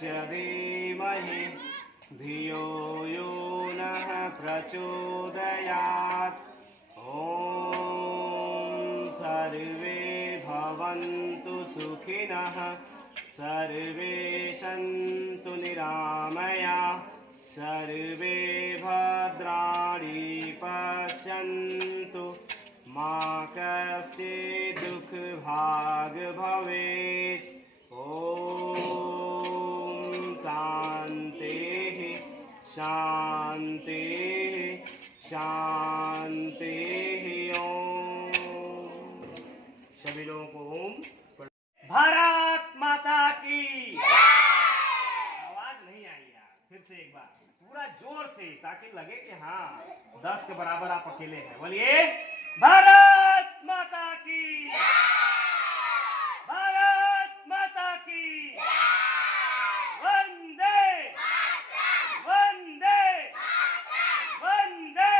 तस्य धीमहि धियो यो नः प्रचोदयात्। ॐ सर्वे भवन्तु सुखिनः सर्वे सन्तु निरामयाः सर्वे भद्राणि पश्यन्तु मा कश्चित् दुःखभाग् भवेत्। ॐ शान्तिः शान्तिः शान्तिः। ओम सभी लोगों को ओम। भारत माता की आवाज नहीं आई यार, फिर से एक बार पूरा जोर से, ताकि लगे कि हाँ 10 के बराबर आप अकेले हैं। बोलिए भारत माता की, भारत माता की, वंदे वंदे वंदे।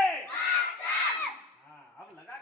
हाँ अब लगा।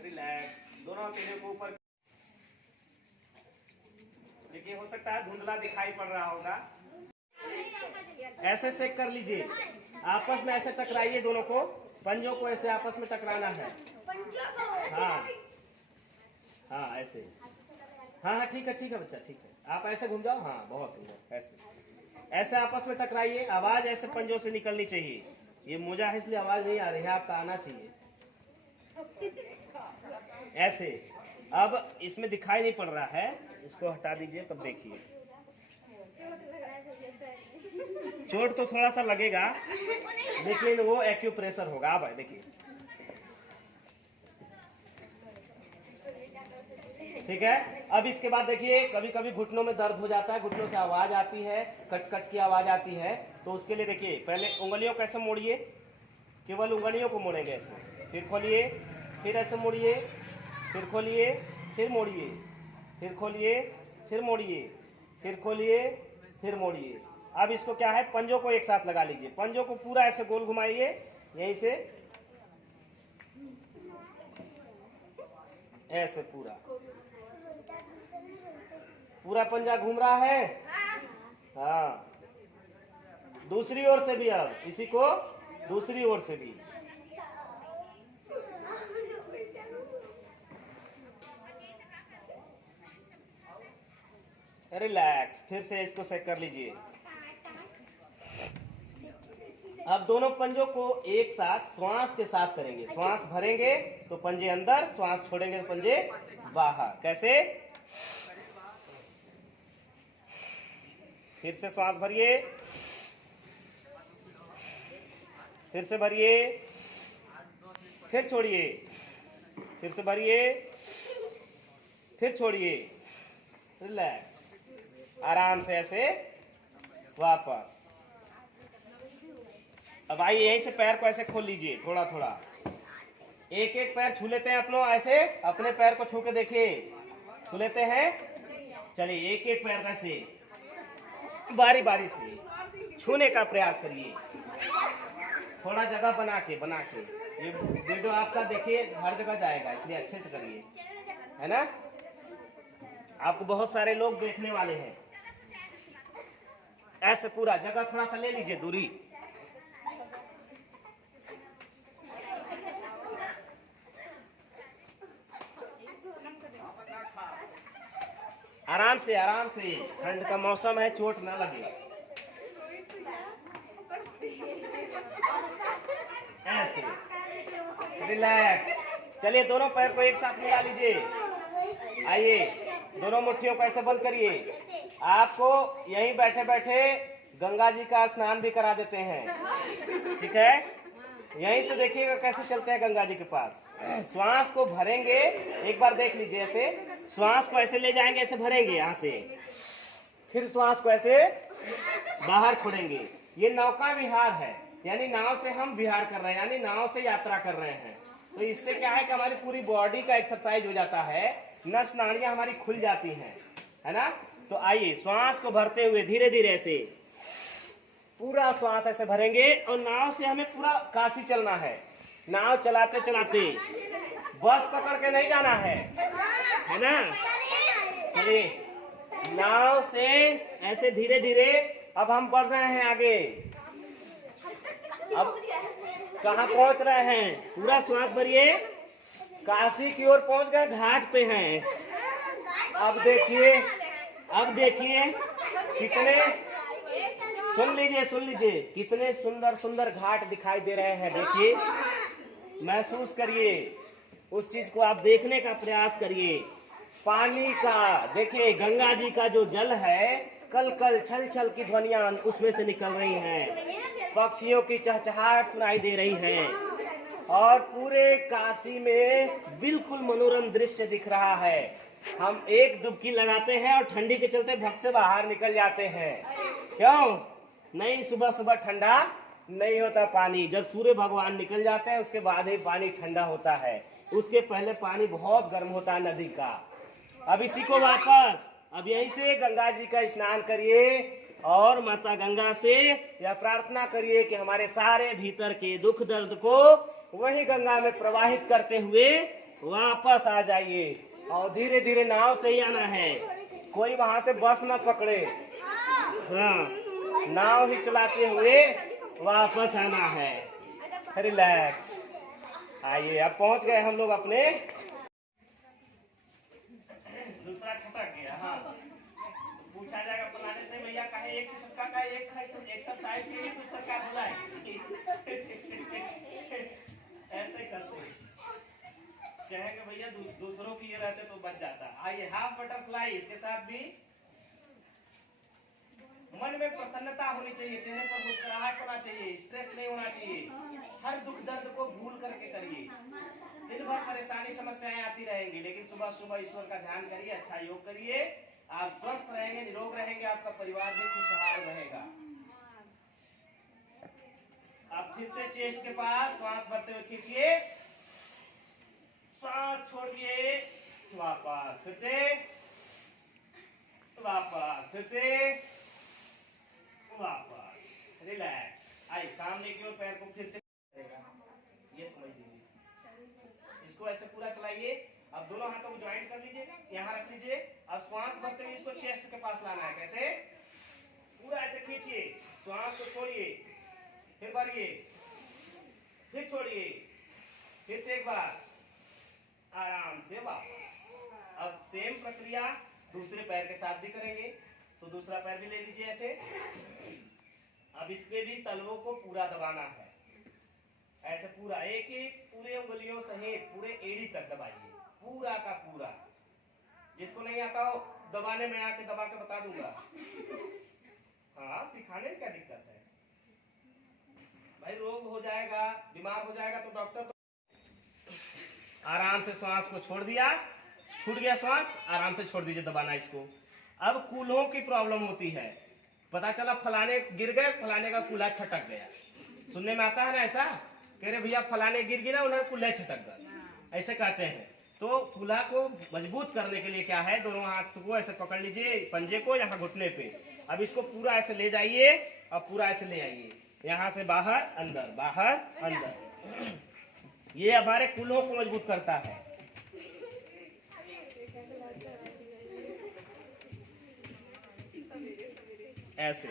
रिलैक्स, दोनों हथेलियों को ऊपर। देखिए हो सकता है धुंधला दिखाई पड़ रहा होगा, ऐसे सेक कर लीजिए। आपस में ऐसे टकराइए, दोनों को पंजों को ऐसे आपस में टकराना है। हाँ हाँ ऐसे, हाँ हाँ ठीक है बच्चा, ठीक है। आप ऐसे घूम जाओ, हाँ बहुत सुंदर। ऐसे ऐसे आपस में टकराइए, आवाज ऐसे पंजों से निकलनी चाहिए। ये मोजा है इसलिए आवाज नहीं आ रही है, आपका आना चाहिए ऐसे। अब इसमें दिखाई नहीं पड़ रहा है, इसको हटा दीजिए तब देखिए। चोट तो थोड़ा सा लगेगा, लेकिन वो एक्यूप्रेशर होगा। अब देखिए ठीक है। अब इसके बाद देखिए, कभी कभी घुटनों में दर्द हो जाता है, घुटनों से आवाज आती है, कट कट की आवाज आती है। तो उसके लिए देखिए, पहले उंगलियों को ऐसे मोड़िए, केवल उंगलियों को मोड़ेंगे ऐसे। फिर खोलिए, फिर ऐसे मोड़िए, फिर खोलिए, फिर मोड़िए, फिर खोलिए, फिर मोड़िए, फिर खोलिए, फिर मोड़िए। अब इसको क्या है, पंजों को एक साथ लगा लीजिए। पंजों को पूरा ऐसे गोल घुमाइए, यहीं से ऐसे पूरा पूरा पंजा घूम रहा है। हाँ दूसरी ओर से भी, अब इसी को दूसरी ओर से भी। रिलैक्स, फिर से इसको सेट कर लीजिए। अब दोनों पंजों को एक साथ श्वास के साथ करेंगे। श्वास भरेंगे तो पंजे अंदर, श्वास छोड़ेंगे तो पंजे बाहर। कैसे? फिर से श्वास भरिए, फिर से भरिए, फिर छोड़िए, फिर से भरिए, फिर छोड़िए। रिलैक्स, आराम से ऐसे वापस। अब आइए, यहीं से पैर को ऐसे खोल लीजिए, थोड़ा थोड़ा। एक एक पैर छू लेते हैं अपनों, ऐसे अपने पैर को छू के देखिए, छू लेते हैं। चलिए एक एक पैर ऐसे बारी बारी से छूने का प्रयास करिए, थोड़ा जगह बना के ये वीडियो आपका देखिए हर जगह जाएगा, इसलिए अच्छे से करिए, है ना। आपको बहुत सारे लोग देखने वाले हैं। ऐसे पूरा जगह थोड़ा सा ले लीजिए, दूरी। आराम से आराम से, ठंड का मौसम है, चोट ना लगे। ऐसे रिलैक्स। चलिए दोनों पैर को एक साथ मिला लीजिए। आइए दोनों मुट्ठियों को ऐसे बंद करिए। आपको यहीं बैठे बैठे गंगा जी का स्नान भी करा देते हैं, ठीक है। यहीं से देखिएगा कैसे चलते हैं गंगा जी के पास। श्वास को भरेंगे, एक बार देख लीजिए। ऐसे श्वास को ऐसे ले जाएंगे, ऐसे भरेंगे यहाँ से, फिर श्वास को ऐसे बाहर छोड़ेंगे। ये नौका विहार है, यानी नाव से हम विहार कर रहे हैं, यानी नाव से यात्रा कर रहे हैं। तो इससे क्या है कि हमारी पूरी बॉडी का एक्सरसाइज हो जाता है, नस नाड़ियां हमारी खुल जाती हैं, है ना। तो आइए श्वास को भरते हुए धीरे धीरे ऐसे पूरा श्वास ऐसे भरेंगे। और नाव से हमें पूरा काशी चलना है। नाव चलाते चलाते बस पकड़ के नहीं जाना है ना। चलिए नाव से ऐसे धीरे धीरे अब हम बढ़ रहे हैं आगे। अब कहाँ पहुंच रहे हैं? पूरा श्वास भरिए, काशी की ओर पहुंच गए, घाट पे हैं। अब देखिए कितने, सुन लीजिए कितने सुंदर सुंदर घाट दिखाई दे रहे हैं। देखिए, महसूस करिए उस चीज को, आप देखने का प्रयास करिए। पानी का देखिए, गंगा जी का जो जल है, कल कल छल छल की ध्वनियां उसमें से निकल रही हैं, पक्षियों की चहचहाहट सुनाई दे रही है, और पूरे काशी में बिल्कुल मनोरम दृश्य दिख रहा है। हम एक डुबकी लगाते हैं और ठंडी के चलते भक्त से बाहर निकल जाते हैं। क्यों नहीं? सुबह सुबह ठंडा नहीं होता पानी, जब सूर्य भगवान निकल जाते हैं उसके बाद ही पानी ठंडा होता है। उसके पहले पानी बहुत गर्म होता है नदी का। अब इसी को वापस, अब यहीं से गंगा जी का स्नान करिए और माता गंगा से यह प्रार्थना करिए कि हमारे सारे भीतर के दुख दर्द को वही गंगा में प्रवाहित करते हुए वापस आ जाइए। और धीरे धीरे नाव से ही आना है, कोई वहां से बस न पकड़े। हाँ, नाव ही चलाते हुए वापस आना है। रिलैक्स। आइए अब पहुंच गए हम लोग अपने, दूसरा छटक गया। हाँ, पूछा जाएगा पुराने से भैया कहे एक छटका का एक एक्सरसाइज के लिए दूसरा क्या बोला है। ऐसे करते कहेंगे भैया दूसरों की ये रहते तो बच जाता। आइए हाफ बटरफ्लाई, इसके साथ भी मन में प्रसन्नता होनी चाहिए, चेहरे पर मुस्कुराहट होना चाहिए, स्ट्रेस नहीं होना चाहिए। हर दुख दर्द को भूल करके करिए। दिन भर परेशानी समस्याएं आती रहेंगी, लेकिन सुबह सुबह ईश्वर का ध्यान करिए, अच्छा योग करिए, आप स्वस्थ रहेंगे, निरोग रहेंगे, आपका परिवार भी खुशहाल रहेगा। आप फिर से चेस्ट के पास श्वास भरते हुए खींचिए, श्वास छोड़िए, वापस, फिर से वापस, फिर से वापस। रिलैक्स। आइए सामने की ओर पैर को फिर से, ये समझ लीजिए, इसको ऐसे पूरा चलाइए। अब दोनों हाथों को ज्वाइंट कर लीजिए, यहाँ रख लीजिए। अब श्वास भरते हुए इसको चेस्ट के पास लाना है। कैसे? पूरा ऐसे खींचिए, श्वास को छोड़िए, फिर भरिए, फिर छोड़िए, फिर से एक बार, आराम से वापस। अब सेम प्रक्रिया दूसरे पैर के साथ भी करेंगे। तो दूसरा पैर भी ले लीजिए ऐसे। अब इसके भी तलवों को पूरा दबाना है, ऐसे पूरा एक एक पूरे उंगलियों सहित पूरे एड़ी तक दबाइए, पूरा का पूरा। जिसको नहीं आता हो दबाने में आके दबा के बता दूंगा। हाँ, सिखाने में क्या दिक्कत है भाई? रोग हो जाएगा, बीमार हो जाएगा तो डॉक्टर तो। आराम से श्वास को छोड़ दिया, छूट गया श्वास, आराम से छोड़ दीजिए दबाना इसको। अब कूल्हों की प्रॉब्लम होती है, पता चला फलाने गिर गए, फलाने का कूल्हा छटक गया। सुनने में आता है ना ऐसा, कह रहे भैया फलाने गिर गिरा, उन्हें कूल्हा छटक गया, ऐसे कहते हैं। तो कूल्हा को मजबूत करने के लिए क्या है, दोनों हाथ को ऐसे पकड़ लीजिए, पंजे को यहाँ घुटने पे। अब इसको पूरा ऐसे ले जाइए और पूरा ऐसे ले आइए, यहाँ से बाहर अंदर, बाहर अंदर। ये हमारे कूल्हों को मजबूत करता है। ऐसे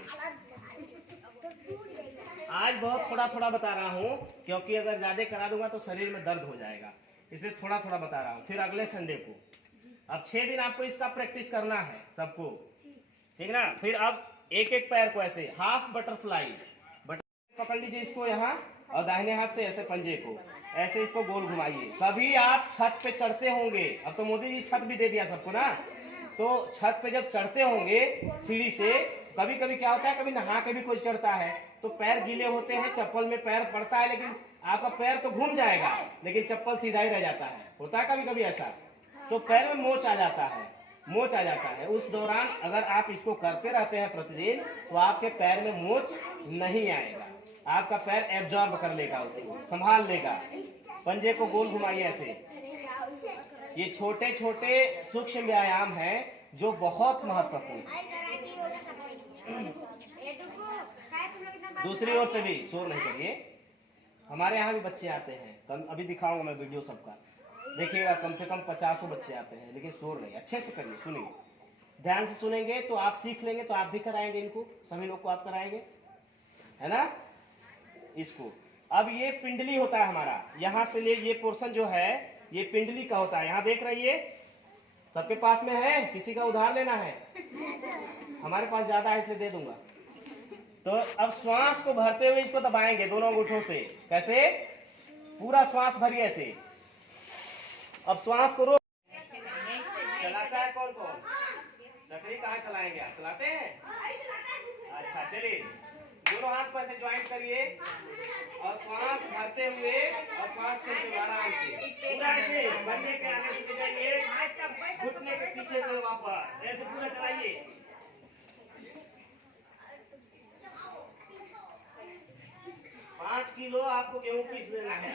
आज बहुत थोड़ा थोड़ा बता रहा हूँ, क्योंकि अगर ज्यादा करा दूंगा तो शरीर में दर्द हो जाएगा, इसलिए थोड़ा थोड़ा बता रहा हूँ। फिर अगले संडे को अब 6 दिन आपको इसका प्रैक्टिस करना है सबको, ठीक ना। फिर अब एक एक पैर को ऐसे हाफ बटरफ्लाई पकड़ लीजिए इसको यहाँ, और दाहिने हाथ से ऐसे पंजे को ऐसे इसको गोल घुमाइए। कभी आप छत पे चढ़ते होंगे, अब तो मोदी जी छत भी दे दिया सबको ना, तो छत पे जब चढ़ते होंगे सीढ़ी से, कभी कभी क्या होता है, कभी नहा के भी कोई चढ़ता है तो पैर गीले होते हैं, चप्पल में पैर पड़ता है, लेकिन आपका पैर तो घूम जाएगा लेकिन चप्पल सीधा ही रह जाता है। होता है कभी कभी ऐसा, तो पैर में मोच आ जाता है, मोच आ जाता है। उस दौरान अगर आप इसको करते रहते हैं प्रतिदिन, तो आपके पैर में मोच नहीं आएगा, आपका पैर एब्जॉर्ब कर लेगा, उसको संभाल लेगा। पंजे को गोल घुमाइए ऐसे। ये छोटे छोटे सूक्ष्म व्यायाम हैं जो बहुत महत्वपूर्ण। दूसरी ओर से भी शोर नहीं करिए, हमारे यहाँ भी बच्चे आते हैं, अभी दिखाऊंगा मैं वीडियो सबका, देखिएगा कम से कम 50 बच्चे आते हैं, लेकिन शोर नहीं, अच्छे से करिए, सुनिए, ध्यान से सुनेंगे तो आप सीख लेंगे, तो आप भी कराएंगे इनको, सभी लोग को आप कराएंगे, है ना। इसको अब ये पिंडली होता है हमारा, यहाँ से ले ये पोर्शन जो है ये पिंडली का होता है। यहाँ देख रही है, सबके पास में है, किसी का उधार लेना है? हमारे पास ज्यादा है इसलिए दे दूंगा। तो अब श्वास को भरते हुए इसको दबाएंगे दोनों अंगूठों से, कैसे? पूरा श्वास भरिए ऐसे। अब श्वास को रोक, चलाता है कौन कौन? सकरी कहाँ चलाएंगे आप? चलाते हैं? अच्छा चलिए, दोनों हाथ पर से ज्वाइंट करिए और श्वास भरते हुए और श्वास छोड़ते हुए आराम से पूरा ऐसे बंदे के आगे से जाइए, घुटने के पीछे से वापस ऐसे पूरा चलाइए। 5 किलो आपको गेहूं पीस लेना है।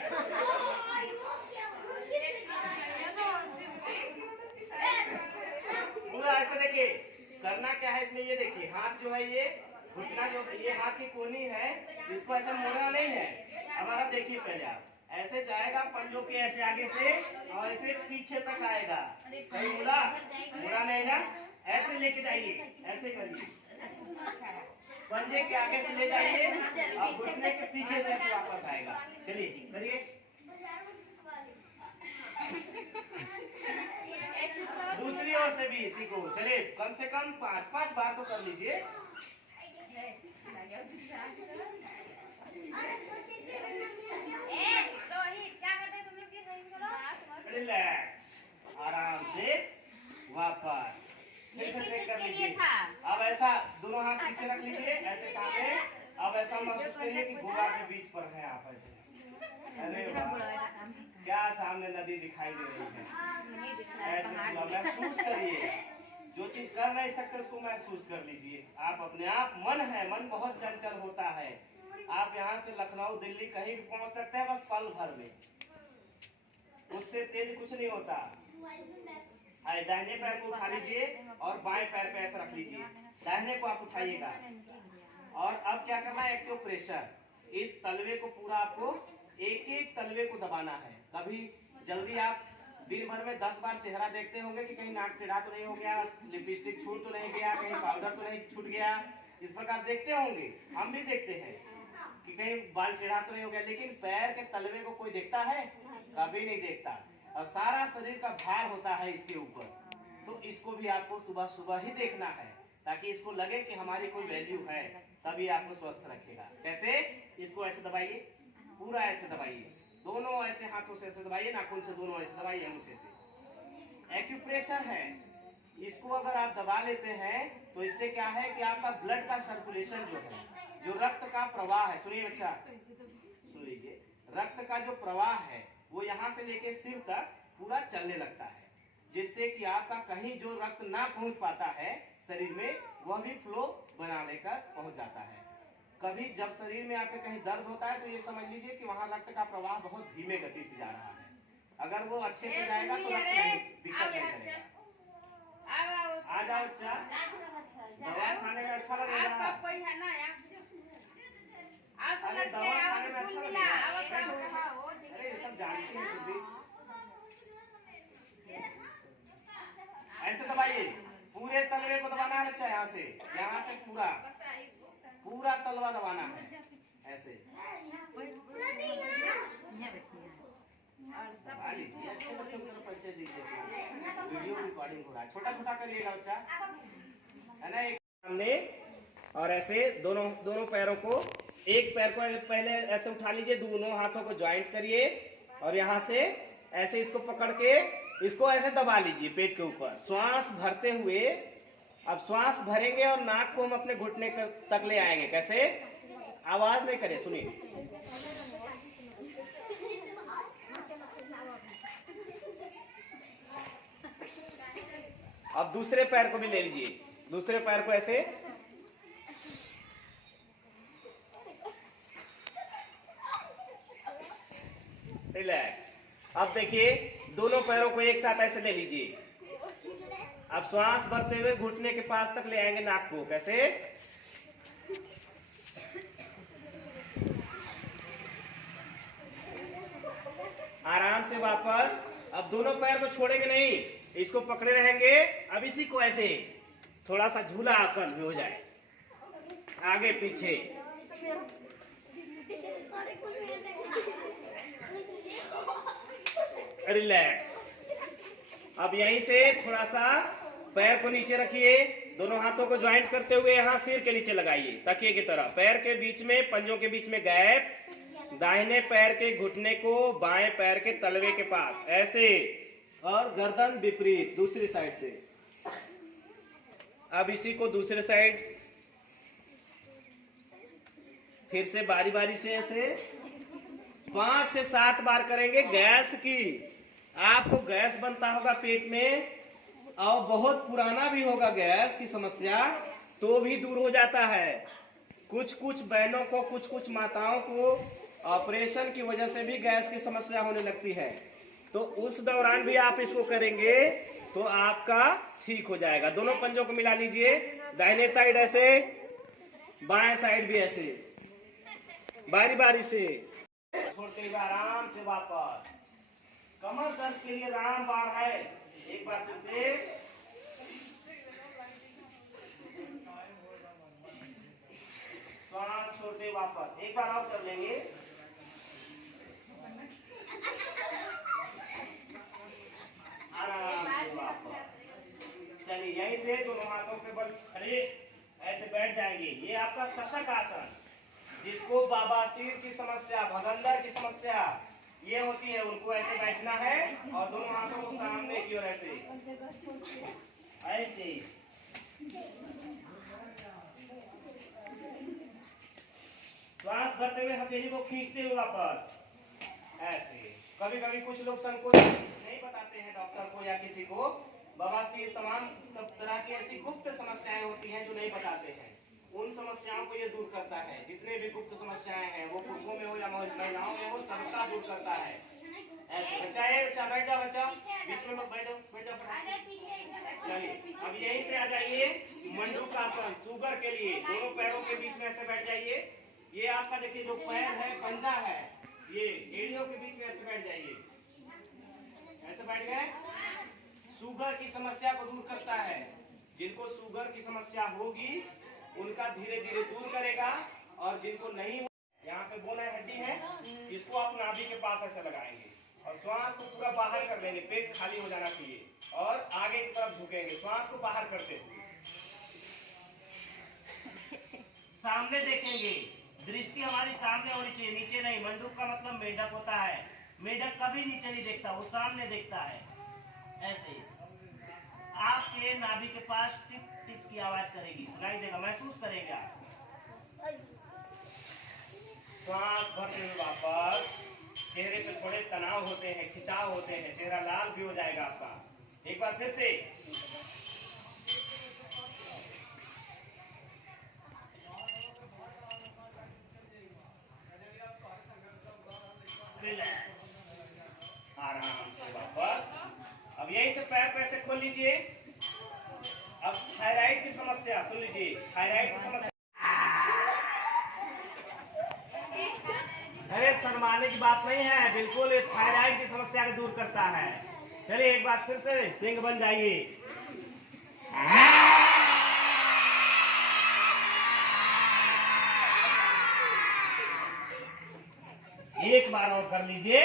पूरा ऐसे देखिए, करना क्या है इसमें, ये देखिए हाथ जो है ये घुटना जो ये हाथ की कोनी है, इसको ऐसे मोड़ना नहीं है। अब आप देखिए पहले आप ऐसे जाएगा पंजों के ऐसे आगे से और ऐसे पीछे तक आएगा, कहीं मुड़ा मुड़ा नहीं ना, ऐसे लेके जाइए, ऐसे करिए, पंजे के आगे से ले जाइए और घुटने के पीछे से ऐसे वापस आएगा। चलिए करिए, दूसरी ओर से भी इसी को, चलिए कम से कम 5-5 बार तो कर लीजिए। रिलैक्स, आराम से वापस कर लीजिए। अब ऐसा दोनों हाथ पीछे रख लीजिए, ऐसे सामने। अब ऐसा महसूस करिए कि गोला के बीच पर है आप ऐसे। अरे क्या सामने नदी दिखाई दे रही है, ऐसे पूरा महसूस करिए। जो चीज कर नहीं सकते उसको महसूस कर लीजिए। आप अपने आप, मन है, मन बहुत चंचल होता है। आप यहाँ से लखनऊ दिल्ली कहीं भी पहुंच सकते हैं, बस पल भर में, उससे तेज कुछ नहीं होता। दाहिने पैर को उठा लीजिए और बाएं पैर पे ऐसा रख लीजिए, दाहिने को आप उठाइएगा। और अब क्या करना है, एक्टिव प्रेशर, इस तलवे को पूरा आपको एक एक तलवे को दबाना है। कभी जल्दी आप दिन भर में 10 बार चेहरा देखते होंगे कि कहीं नाक टेढ़ा तो नहीं हो गया, लिपस्टिक छूट तो नहीं गया, कहीं पाउडर तो नहीं छूट गया, इस प्रकार देखते होंगे, हम भी देखते हैं कि कहीं बाल टेढ़ा तो नहीं हो गया, लेकिन पैर के तलवे को कोई देखता है? कभी नहीं देखता। और सारा शरीर का भार होता है इसके ऊपर, तो इसको भी आपको सुबह सुबह ही देखना है, ताकि इसको लगे कि हमारी कोई वैल्यू है, तभी आपको स्वस्थ रखेगा। कैसे? इसको ऐसे दबाइए, पूरा ऐसे दबाइए, दोनों ऐसे हाथों से ऐसे दबाइए, नाखून से दोनों ऐसे दबाइए, अंगूठे से। एक्यूप्रेशर है, इसको अगर आप दबा लेते हैं तो इससे क्या है कि आपका ब्लड का सर्कुलेशन जो है, जो रक्त का प्रवाह है, सुनिए बच्चा, सुन लीजिए, रक्त का जो प्रवाह है वो यहाँ से लेके सिर तक पूरा चलने लगता है, जिससे कि आपका कहीं जो रक्त ना पहुंच पाता है शरीर में, वह भी फ्लो बना लेकर पहुंच जाता है। कभी जब शरीर में आपके कहीं दर्द होता है तो ये समझ लीजिए कि वहां रक्त का प्रवाह बहुत धीमे गति से जा रहा है। अगर वो अच्छे से जाएगा तो रक्त दिक्कत नहीं करेगा। आ जाओ बच्चा, दवा खाने में अच्छा लगेगा। अरे दवा खाने में अच्छा लगेगा, अरे ये सब जानते हैं खुद भी। ऐसे दबाइए, पूरे तलवे को दबाना है बच्चा, यहाँ से पूरा पूरा तलवा दबाना है ऐसे। अच्छे बच्चों की तरफ परिचय दीजिए। वीडियो रिकॉर्डिंग हो रहा है, छोटा छोटा करिएगा बच्चा, है ना। एक सामने और ऐसे दोनों दोनों पैरों को, एक पैर को पहले ऐसे उठा लीजिए, दोनों हाथों को ज्वाइंट करिए और यहाँ से ऐसे इसको पकड़ के इसको ऐसे दबा लीजिए पेट के ऊपर, श्वास भरते हुए। अब श्वास भरेंगे और नाक को हम अपने घुटने तक ले आएंगे। कैसे? आवाज नहीं करे, सुनिए। अब दूसरे पैर को भी ले लीजिए, दूसरे पैर को ऐसे रिलैक्स। अब देखिए दोनों पैरों को एक साथ ऐसे ले लीजिए। अब श्वास भरते हुए घुटने के पास तक ले आएंगे नाक को। कैसे? आराम से वापस। अब दोनों पैर को छोड़ेंगे नहीं, इसको पकड़े रहेंगे। अब इसी को ऐसे थोड़ा सा झूला आसन भी हो जाए, आगे पीछे। रिलैक्स। अब यहीं से थोड़ा सा पैर को नीचे रखिए, दोनों हाथों को ज्वाइंट करते हुए यहाँ सिर के नीचे लगाइए तकिए की तरह। पैर के बीच में, पंजों के बीच में गैप, दाहिने पैर के घुटने को बाएं पैर के तलवे के पास ऐसे, और गर्दन विपरीत दूसरी साइड से। अब इसी को दूसरे साइड फिर से बारी बारी से ऐसे 5 से 7 बार करेंगे। गैस की, आपको गैस बनता होगा पेट में और बहुत पुराना भी होगा गैस की समस्या, तो भी दूर हो जाता है। कुछ कुछ बहनों को, कुछ कुछ माताओं को ऑपरेशन की वजह से भी गैस की समस्या होने लगती है, तो उस दौरान भी आप इसको करेंगे तो आपका ठीक हो जाएगा। दोनों पंजों को मिला लीजिए, दाहिने साइड ऐसे, बाएं साइड भी ऐसे, बारी बारी से छोड़ते हुए आराम से वापस। कमर दर्द के लिए रामबाण है। एक बार फिर से श्वास छोड़ते वापस, एक बार और कर लेंगे। आराम से वापस। चलिए यहीं से दोनों हाथों के बल खड़े ऐसे बैठ जाएंगे। ये आपका शशक आसन, जिसको बवासीर की समस्या, भगंदर की समस्या ये होती है, उनको ऐसे बैठना है और दोनों हाथों को सामने की ओर ऐसे ऐसे। श्वास भरते हुए हथेली को खींचते हुए वापस ऐसे। कभी कभी कुछ लोग संकोच नहीं बताते हैं डॉक्टर को या किसी को। बवासीर तमाम तरह की ऐसी गुप्त समस्याएं होती हैं जो नहीं बताते हैं। उन समस्याओं को ये दूर करता है। जितने भी गुप्त समस्याएं हैं, वो पुरुषों में हो या महिलाओं में हो, सबका दूर करता है। ऐसे बच्चा है, बच्चा बैठ जाओ, बच्चा बीच में बैठ जाओ, बैठ जाओ। चलिए अब यहीं से आ जाइए मंडूकासन, शुगर के लिए दोनों पैरों के बीच में ऐसे बैठ जाइए। ये आपका देखिए जो पैर है, पंजा है, ये एड़ियों के बीच में ऐसे बैठ जाइए। ऐसे बैठ गए। शुगर की समस्या को दूर करता है। जिनको शुगर की समस्या होगी उनका धीरे धीरे दूर करेगा, और जिनको नहीं हो, यहाँ पे बोन हड्डी है, इसको आप नाभि के पास ऐसे लगाएंगे और श्वास को पूरा बाहर कर लेंगे। पेट खाली हो जाना चाहिए और आगे की तरफ झुकेंगे, श्वास को बाहर करते हुए। सामने देखेंगे, दृष्टि हमारी सामने होनी चाहिए, नीचे नहीं। मंडूक का मतलब मेढक होता है। मेढक कभी नीचे नहीं देखता, वो सामने देखता है। ऐसे आपके नाभि के पास टिप टिप की आवाज करेगी, सुनाई देगा, महसूस करेगा। श्वास भरते हुए वापस। चेहरे पे थोड़े तनाव होते हैं, खिंचाव होते हैं, चेहरा लाल भी हो जाएगा आपका। एक बार फिर से आराम से वापस। अब यहीं से पैर पे ऐसे खोल लीजिए। अब थायराइड की समस्या सुन लीजिए, थायराइड की समस्या। अरे शर्माने की बात नहीं है, बिल्कुल ये थायराइड की समस्या को दूर करता है। चलिए एक बार फिर से सिंह बन जाइए। एक बार और कर लीजिए।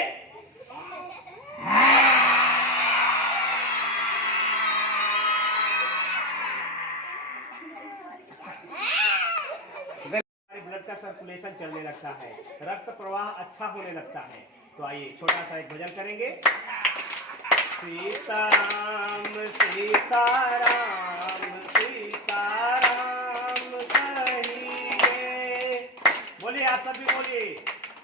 का सर्कुलेशन चलने लगता है, रक्त प्रवाह अच्छा होने लगता है। तो आइए छोटा सा एक भजन करेंगे। सीताराम सीताराम सीताराम कहिए, बोलिए आप सभी बोलिए।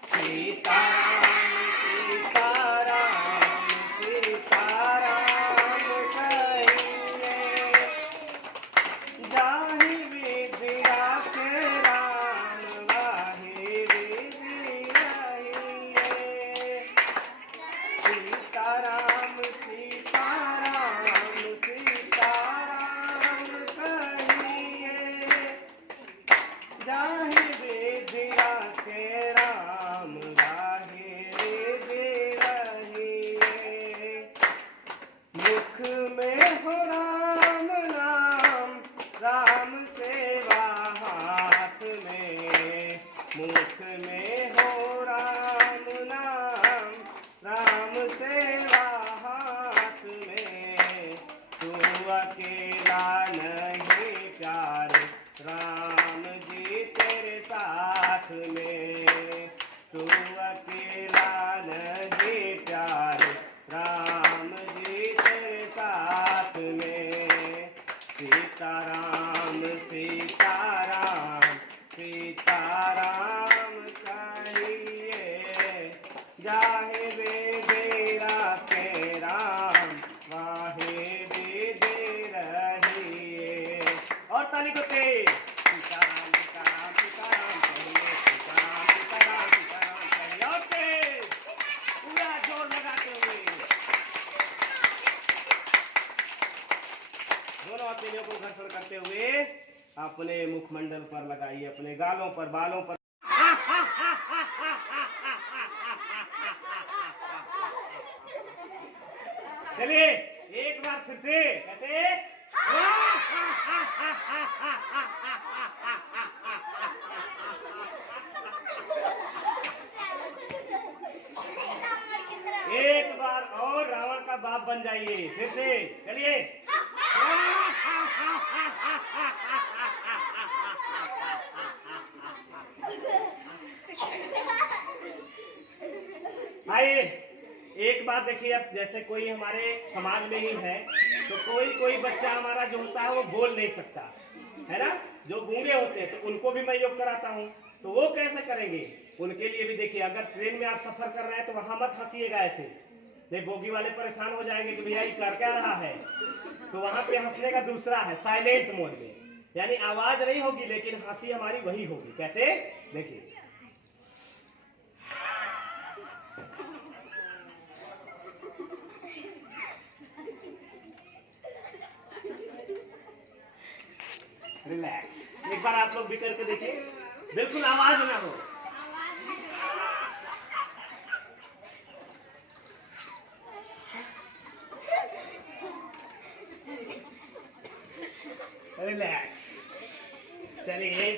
सीताराम सीताराम सीताराम कहिए, जाहि विधि राखे राम वाहि विधि रहिए। सीताराम सीताराम सीताराम कहिए, जाहि विधि राखे राम वाहि विधि रहिए। मुख में हो राम नाम, राम सेवा हाथ में, मुख में हो राम नाम, राम सेवा हाथ में। तू अकेला नहीं प्यारे, राम जी तेरे साथ में। तू अकेला नहीं प्यारे, राम जी तेरे साथ में। सीताराम सीताराम सीताराम कहिए, जाहे विधि राखे राम वाहे विधि रहिए। और ताली को तेज। सीताराम सीताराम सीताराम कहिए, सीताराम सीताराम सीताराम कहिए। और तेज पूरा जोर लगाते हुए दोनों हथेलियों को घर्षण करते हुए अपने मुखमंडल पर लगाइए, अपने गालों पर, बालों पर। चलिए एक बार फिर से, कैसे? एक बार और रावण का बाप बन जाइए, फिर से चलिए। आइए एक बात देखिए, अब जैसे कोई हमारे समाज में ही है तो कोई बच्चा हमारा जो होता है वो बोल नहीं सकता है ना, जो गूंगे होते हैं, तो उनको भी मैं योग कराता हूँ। तो वो कैसे करेंगे, उनके लिए भी देखिए, अगर ट्रेन में आप सफर कर रहे हैं तो वहां मत हंसिएगा ऐसे, नहीं बोगी वाले परेशान हो जाएंगे कि भैया ये कर क्या रहा है। तो वहां पे हंसने का दूसरा है, साइलेंट मोड में, यानी आवाज नहीं होगी लेकिन हंसी हमारी वही होगी। कैसे देखिए, रिलैक्स। एक बार आप लोग भी करके देखिए, बिल्कुल आवाज ना हो। रिलैक्स। चलिए